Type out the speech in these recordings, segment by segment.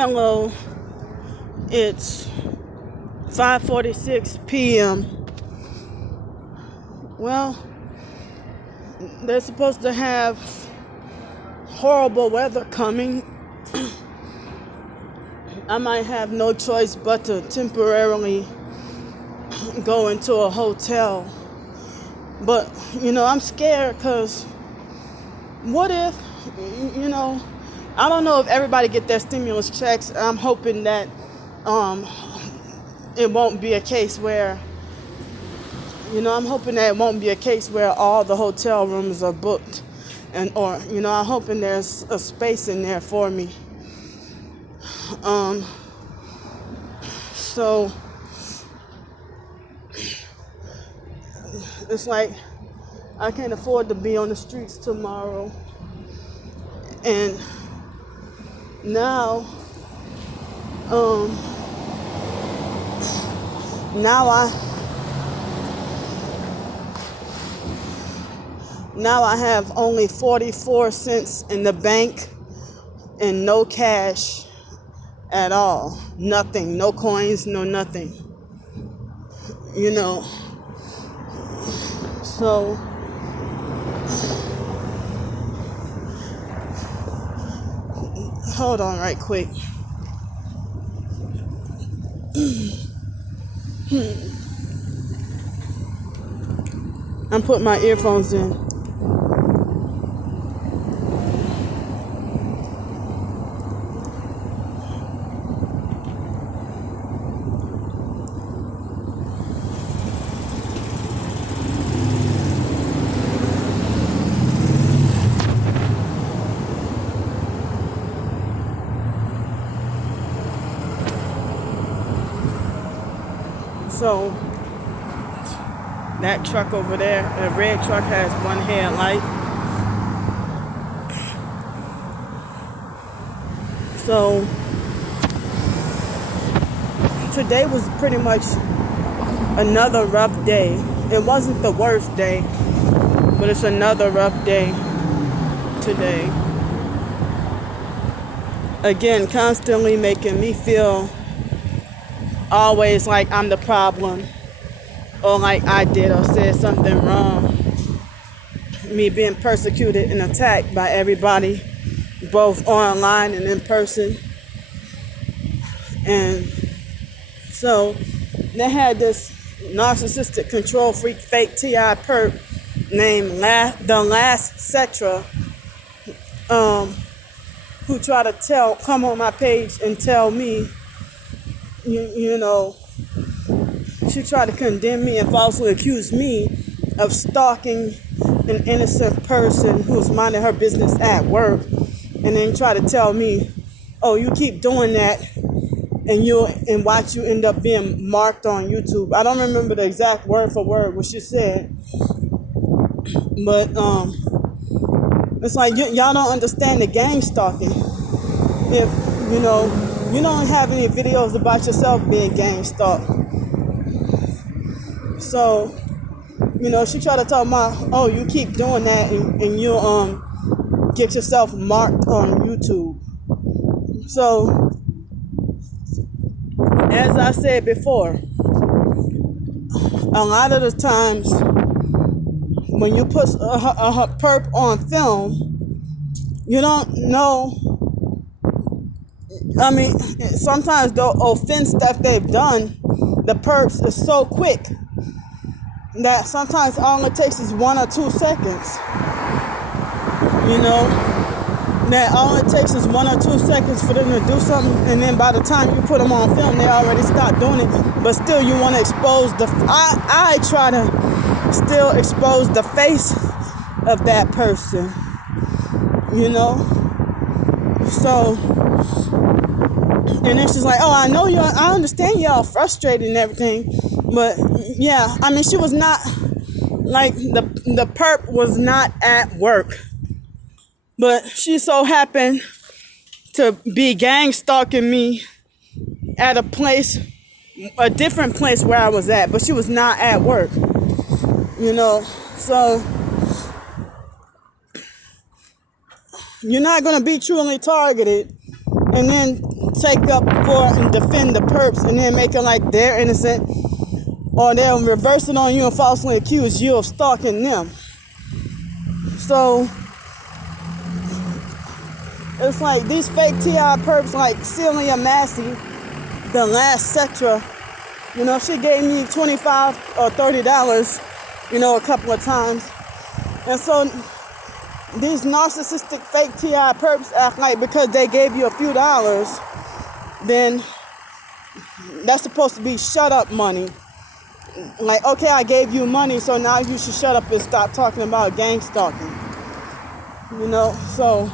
Hello, it's 5:46 p.m. Well, they're supposed to have horrible weather coming. I might have no choice but to temporarily go into a hotel. But, I'm scared because what if, I don't know if everybody get their stimulus checks. I'm hoping that it won't be a case where, I'm hoping that it won't be a case where all the hotel rooms are booked. I'm hoping there's a space in there for me. So it's like I can't afford to be on the streets tomorrow. And now I have only 44 cents in the bank and no cash at all. Nothing, no coins, no nothing. So hold on right quick. I'm putting my earphones in. So that truck over there, the red truck, has one headlight. So today was pretty much another rough day. It wasn't the worst day, but it's another rough day today. Again, constantly making me feel always like I'm the problem, or like I did or said something wrong. Me being persecuted and attacked by everybody, both online and in person. And so they had this narcissistic control freak, fake TI perp named The Last Cetra, who tried to come on my page and tell me, she tried to condemn me and falsely accuse me of stalking an innocent person who's minding her business at work, and then try to tell me, oh, you keep doing that and watch you end up being marked on YouTube. I don't remember the exact word for word what she said, but it's like y'all don't understand the gang stalking. If you don't have any videos about yourself being gang stalked. So, she tried to tell me, oh, you keep doing that and you'll get yourself marked on YouTube. So, as I said before, a lot of the times when you put a perp on film, you don't know. I mean, sometimes the offense stuff they've done, the perps is so quick that sometimes all it takes is 1 or 2 seconds. That all it takes is 1 or 2 seconds for them to do something, and then by the time you put them on film, they already stopped doing it. But still, you want to expose I try to still expose the face of that person. So. And then she's like, oh, I understand y'all frustrated and everything. But yeah, I mean, she was not, like, the perp was not at work. But she so happened to be gang stalking me at a different place where I was at. But she was not at work. So you're not going to be truly targeted and then take up for and defend the perps and then make it like they're innocent, or they'll reverse it on you and falsely accuse you of stalking them. So it's like these fake TI perps like Celia Massey, the last Cetra, she gave me $25 or $30, a couple of times. And so these narcissistic fake TI perps act like because they gave you a few dollars, then that's supposed to be shut up money. Like, okay, I gave you money, so now you should shut up and stop talking about gang stalking. So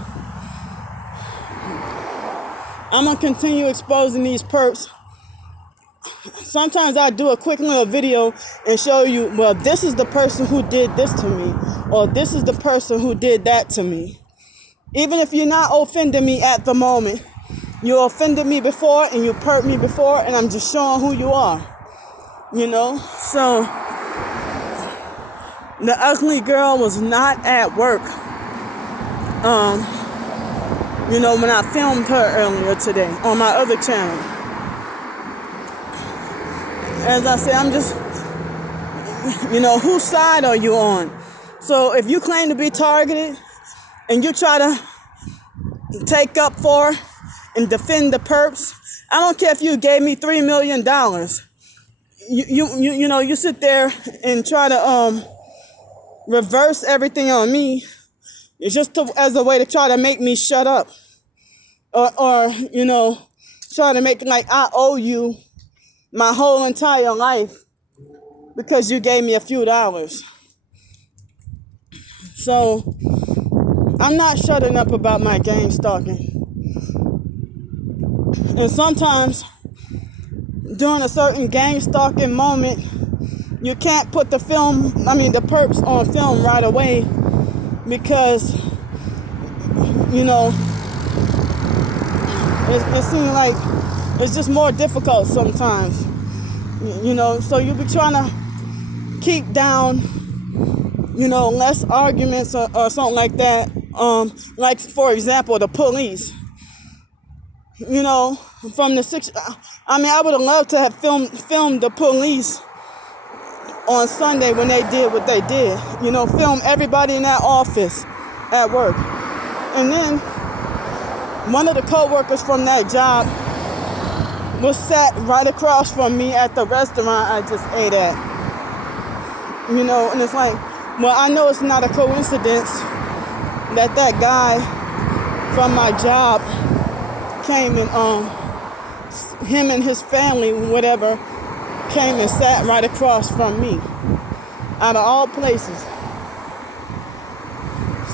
I'm going to continue exposing these perps. Sometimes I do a quick little video and show you, well, this is the person who did this to me, or this is the person who did that to me. Even if you're not offending me at the moment, you offended me before and you perped me before, and I'm just showing who you are. So the ugly girl was not at work. When I filmed her earlier today on my other channel. As I said, I'm just, whose side are you on? So if you claim to be targeted and you try to take up for and defend the perps, I don't care if you gave me $3 million. You sit there and try to reverse everything on me. It's just as a way to try to make me shut up. Or try to make it like I owe you my whole entire life because you gave me a few dollars. So I'm not shutting up about my gang stalking. And sometimes during a certain gang stalking moment, you can't put the perps on film right away because, it seems like it's just more difficult sometimes, so you'll be trying to keep down, less arguments or something like that. Like, for example, the police, from the I would have loved to have filmed the police on Sunday when they did what they did, film everybody in that office at work. And then one of the co-workers from that job was sat right across from me at the restaurant I just ate at. And it's like, well, I know it's not a coincidence that guy from my job came and him and his family, whatever, came and sat right across from me. Out of all places.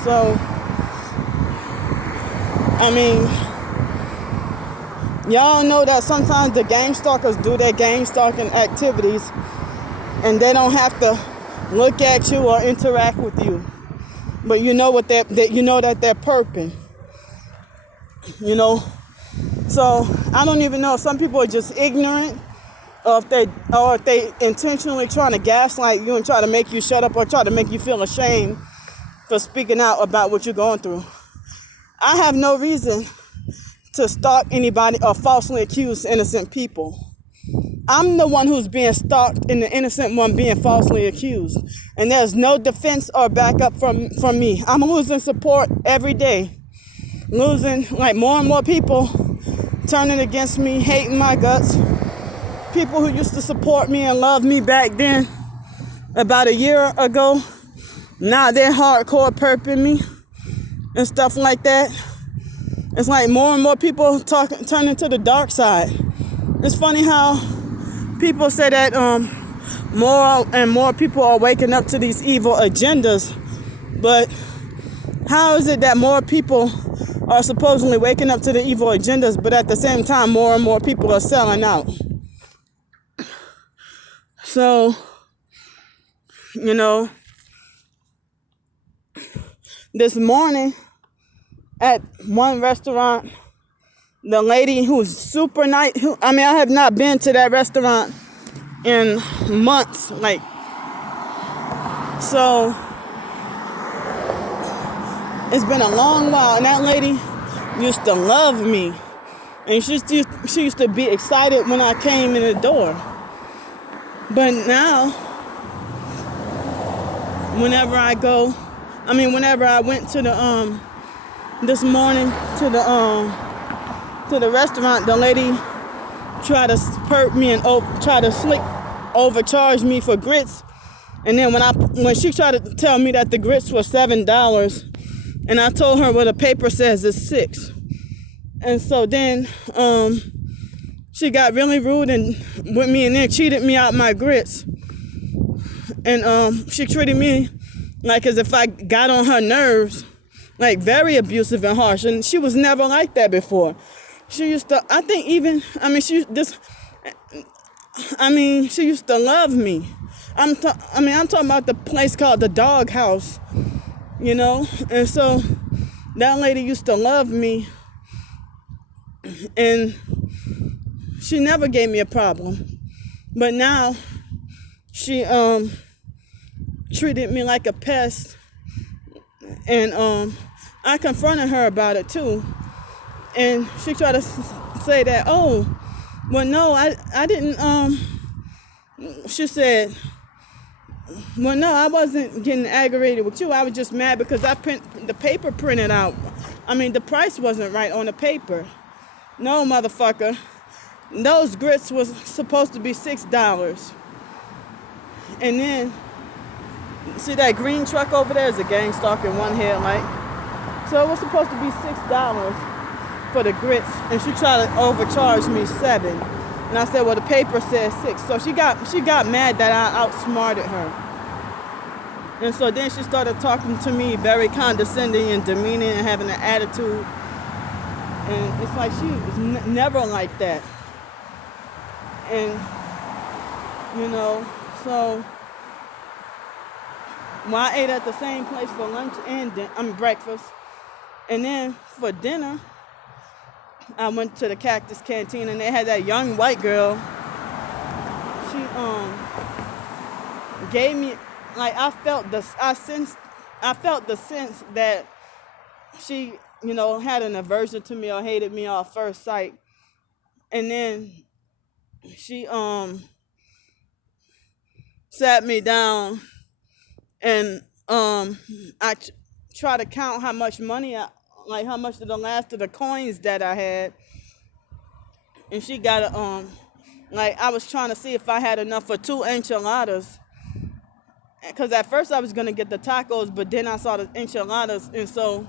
So y'all know that sometimes the gang stalkers do their gang stalking activities and they don't have to look at you or interact with you. But you know that they're perping. So I don't even know if some people are just ignorant or if they intentionally trying to gaslight you and try to make you shut up or try to make you feel ashamed for speaking out about what you're going through. I have no reason to stalk anybody or falsely accuse innocent people. I'm the one who's being stalked and the innocent one being falsely accused. And there's no defense or backup from me. I'm losing support every day. Losing, more and more people turning against me, hating my guts. People who used to support me and love me back then, about a year ago, now they're hardcore perping me and stuff like that. It's like more and more people turning to the dark side. It's funny how people say that more and more people are waking up to these evil agendas, but how is it that more people are supposedly waking up to the evil agendas, but at the same time more and more people are selling out? So, this morning at one restaurant, the lady who's super nice, I have not been to that restaurant in months, so it's been a long while, and that lady used to love me And she used to be excited when I came in the door. But now, whenever I went to the this morning to the restaurant, the lady tried to perp me and try to overcharge me for grits. And then when she tried to tell me that the grits were $7, and I told her, well, the paper says it's $6. And so then she got really rude with me and then cheated me out my grits. And she treated me like as if I got on her nerves, like very abusive and harsh. And she was never like that before. She used to, she used to love me. I'm talking about the place called the Dog House, you know? And so that lady used to love me, and she never gave me a problem. But now she treated me like a pest, and I confronted her about it too. And she tried to say that, oh, well, no, I didn't, she said, well, no, I wasn't getting aggravated with you. I was just mad because the paper printed out. The price wasn't right on the paper. No, motherfucker. Those grits was supposed to be $6. And then, see that green truck over there is a gang stalking one headlight. So it was supposed to be $6 for the grits, and she tried to overcharge me $7. And I said, well, the paper says $6. So she got mad that I outsmarted her. And so then she started talking to me very condescending and demeaning and having an attitude. And it's like she was never like that. And, so I ate at the same place for lunch and breakfast. And then for dinner, I went to the Cactus Canteen, and they had that young white girl. She gave me, like, I felt the sense that she, had an aversion to me or hated me off first sight. And then she sat me down, and I tried to count how much money how much of the last of the coins that I had. And she got I was trying to see if I had enough for 2 enchiladas. Because at first I was going to get the tacos, but then I saw the enchiladas. And so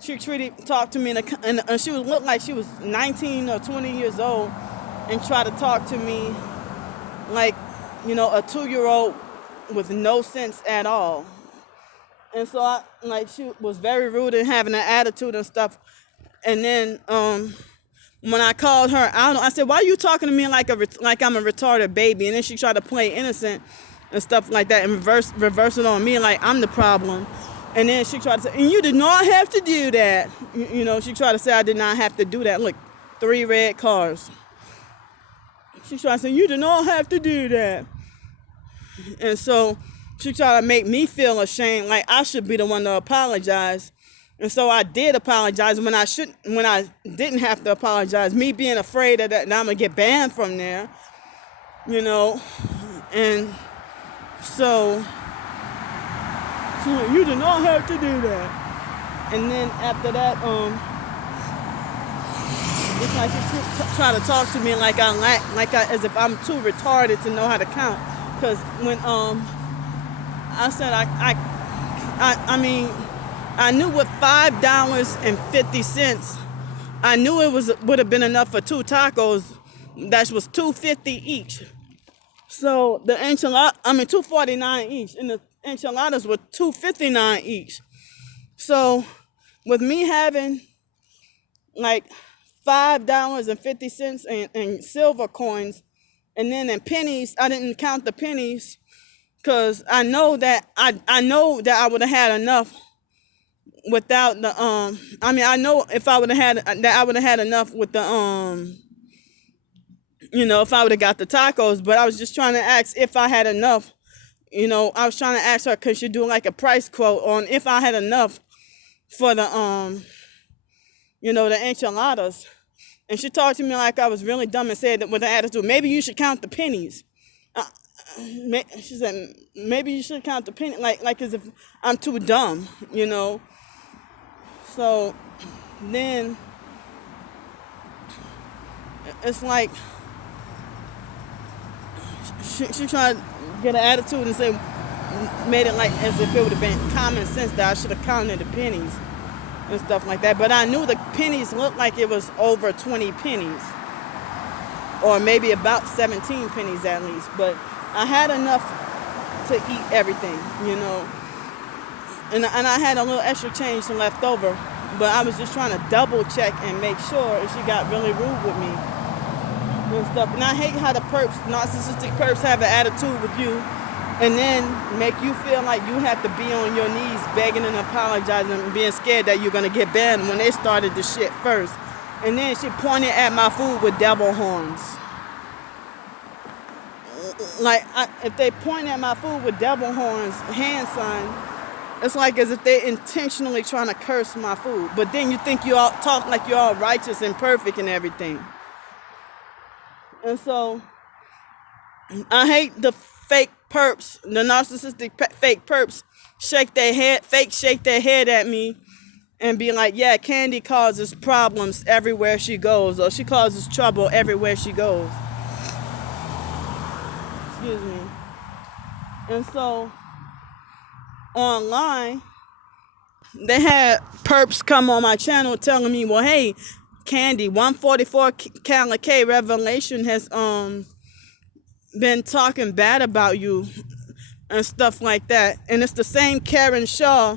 she talked to me, and she looked like she was 19 or 20 years old, and tried to talk to me like, a 2-year-old with no sense at all. And so she was very rude and having an attitude and stuff. And then when I called her out, I said, why are you talking to me like I'm a retarded baby? And then she tried to play innocent and stuff like that, and reverse it on me like I'm the problem. And then she tried to say, and you did not have to do that. She tried to say I did not have to do that. Look, 3 red cars. She tried to say, you did not have to do that. And so she tried to make me feel ashamed, like I should be the one to apologize. And so I did apologize when I didn't have to apologize. Me being afraid of that, now I'm going to get banned from there, And so she went, you do not have to do that. And then after that, it's like she tried to talk to me like as if I'm too retarded to know how to count. Because when I said I knew with $5.50, I knew it would have been enough for 2 tacos. That was $2.50 each. So the $2.49 each, and the enchiladas were $2.59 each. So with me having like $5.50 in silver coins, and then in pennies, I didn't count the pennies. Because I know that I would have had enough without the I know if I would have had that I would have had enough with the if I would have got the tacos. But I was just trying to ask if I had enough. I was trying to ask her, could she do like a price quote on if I had enough for the the enchiladas. And she talked to me like I was really dumb and said that with an attitude, maybe you should count the pennies. She said, maybe you should count the pennies, like as if I'm too dumb, you know. So then it's like she tried to get an attitude and say, made it like as if it would have been common sense that I should have counted the pennies and stuff like that. But I knew the pennies looked like it was over 20 pennies, or maybe about 17 pennies at least. But I had enough to eat everything, you know. And I had a little extra change left over, but I was just trying to double check and make sure if she got really rude with me and stuff. And I hate how the perps, narcissistic perps, have an attitude with you and then make you feel like you have to be on your knees begging and apologizing and being scared that you're going to get banned when they started the shit first. And then she pointed at my food with devil horns. Like, if they point at my food with devil horns, hand sign, it's like as if they're intentionally trying to curse my food. But then you think you all talk like you're all righteous and perfect and everything. And so I hate the fake perps, the narcissistic fake perps shake their head at me and be like, yeah, Candy causes problems everywhere she goes, or she causes trouble everywhere she goes. Excuse me. And so online, they had perps come on my channel telling me, well, hey, Candy, 144 Calendar K Revelation has been talking bad about you and stuff like that. And it's the same Karen Shaw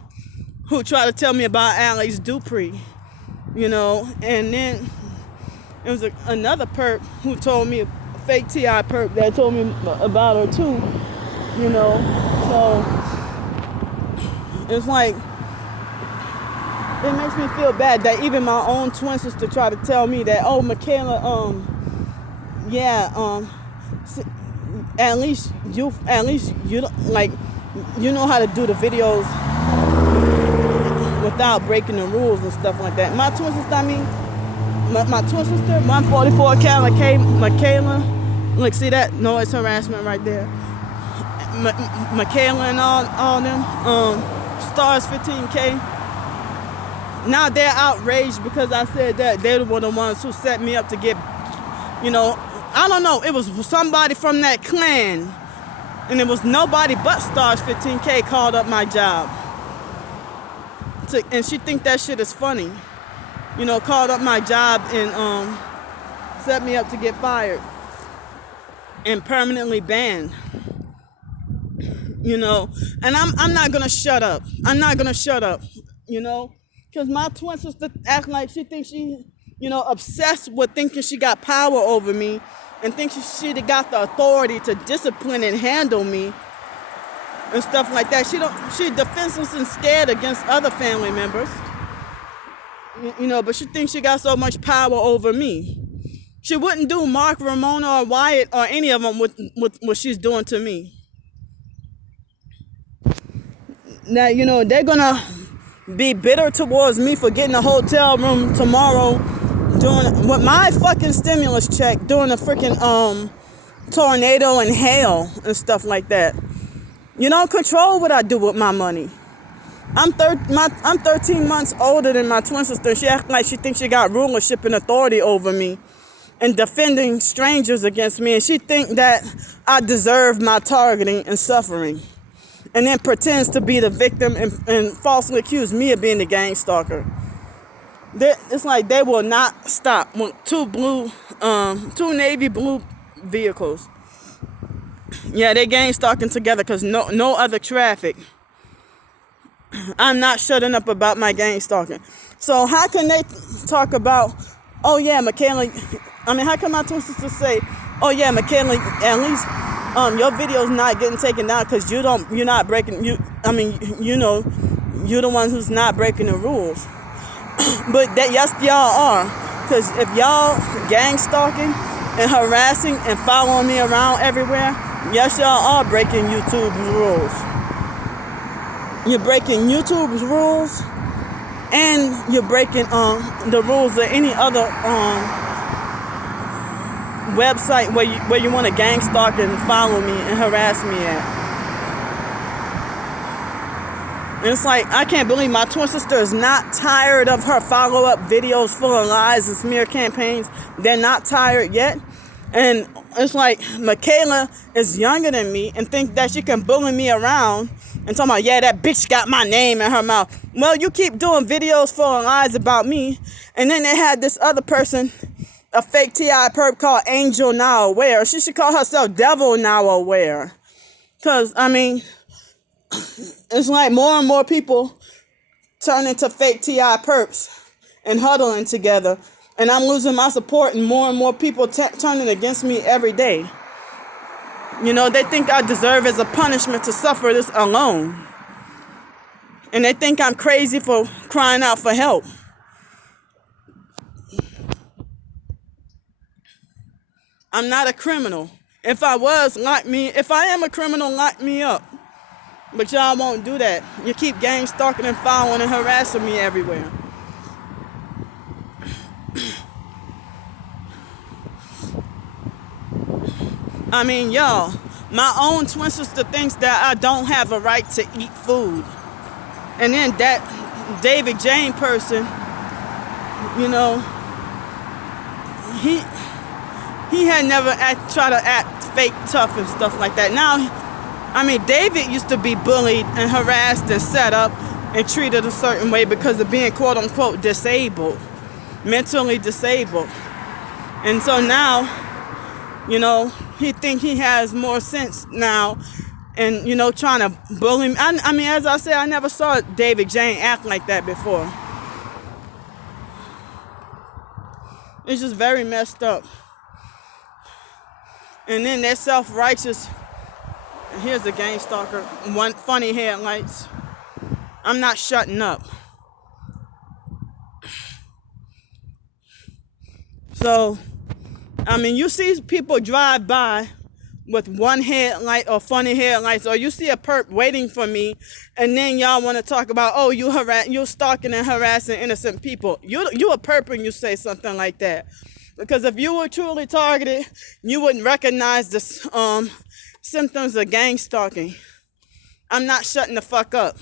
who tried to tell me about Alex Dupree, you know. And then it was another perp who told me, a fake TI perp that told me about her too, you know. So it's like, it makes me feel bad that even my own twin sister tried to tell me that, oh, Michaela, at least you don't, like, you know how to do the videos without breaking the rules and stuff like that. My twin sister, my twin sister, 144 Calendar K, Michaela, look, see that noise harassment right there. Michaela and all them, Stars 15K. Now they're outraged because I said that they were the ones who set me up to get, you know, I don't know, it was somebody from that clan, and it was nobody but Stars 15K called up my job. And she think that shit is funny. You know, called up my job and set me up to get fired and permanently banned. You know, and I'm not gonna shut up. I'm not gonna shut up, you know. Because my twin sister acts like she thinks she, you know, obsessed with thinking she got power over me and thinks she got the authority to discipline and handle me and stuff like that. She defenseless and scared against other family members, you know, but she thinks she got so much power over me. She wouldn't do Mark, Ramona, or Wyatt or any of them with what she's doing to me. Now, you know, they're gonna be bitter towards me for getting a hotel room tomorrow with my fucking stimulus check during a freaking tornado and hail and stuff like that. You don't control what I do with my money. I'm 13 months older than my twin sister. She acts like she thinks she got rulership and authority over me and defending strangers against me, and she think that I deserve my targeting and suffering. And then pretends to be the victim and falsely accuse me of being the gang stalker. It's like they will not stop. Two navy blue vehicles. Yeah, they gang stalking together because no other traffic. I'm not shutting up about my gang stalking. So how can they talk about, oh yeah, Michaela, how can my twin sister say, oh yeah, Michaela, at least your video's not getting taken down because you're not breaking, you know, you're the ones who's not breaking the rules. But yes, y'all are. Because if y'all gang stalking and harassing and following me around everywhere, yes, y'all are breaking YouTube's rules. You're breaking YouTube's rules, and you're breaking the rules of any other website where you want to gang stalk and follow me and harass me at. And it's like, I can't believe my twin sister is not tired of her follow-up videos full of lies and smear campaigns. They're not tired yet. And it's like, Michaela is younger than me and thinks that she can bully me around and talking about, yeah, that bitch got my name in her mouth. Well, you keep doing videos full of lies about me. And then they had this other person, a fake T.I. perp called Angel Now Aware. She should call herself Devil Now Aware. Because, I mean, it's like more and more people turn into fake T.I. perps and huddling together. And I'm losing my support and more people turning against me every day. You know, they think I deserve as a punishment to suffer this alone. And they think I'm crazy for crying out for help. I'm not a criminal. If I am a criminal, lock me up. But y'all won't do that. You keep gang stalking and following and harassing me everywhere. I mean, y'all, my own twin sister thinks that I don't have a right to eat food. And then that David Jane person, you know, he had never tried to act fake tough and stuff like that. Now, I mean, David used to be bullied and harassed and set up and treated a certain way because of being quote-unquote disabled, mentally disabled. And so now, you know, he think he has more sense now and, you know, trying to bully me. I mean, as I said, I never saw David Jane act like that before. It's just very messed up. And then they're self-righteous. Here's the gang stalker. One funny headlights. I'm not shutting up. So, I mean, you see people drive by with one headlight or funny headlights, or you see a perp waiting for me, and then y'all want to talk about, oh, you stalking and harassing innocent people. You a perp when you say something like that. Because if you were truly targeted, you wouldn't recognize the symptoms of gang stalking. I'm not shutting the fuck up.